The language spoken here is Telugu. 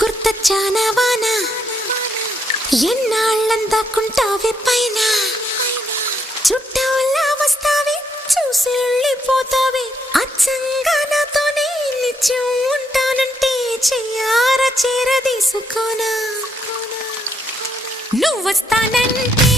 గుర్తొచ్చానా వాన ఎన్నాళ్ళందాకుంటావే పైన చుట్టూలా వస్తావే చూసి వెళ్ళిపోతావే అచ్చంగా నాతోనే నిత్యం ఉంటానంటే చెయ్యార చేరదీసుకోనా నువ్వు వస్తానంటే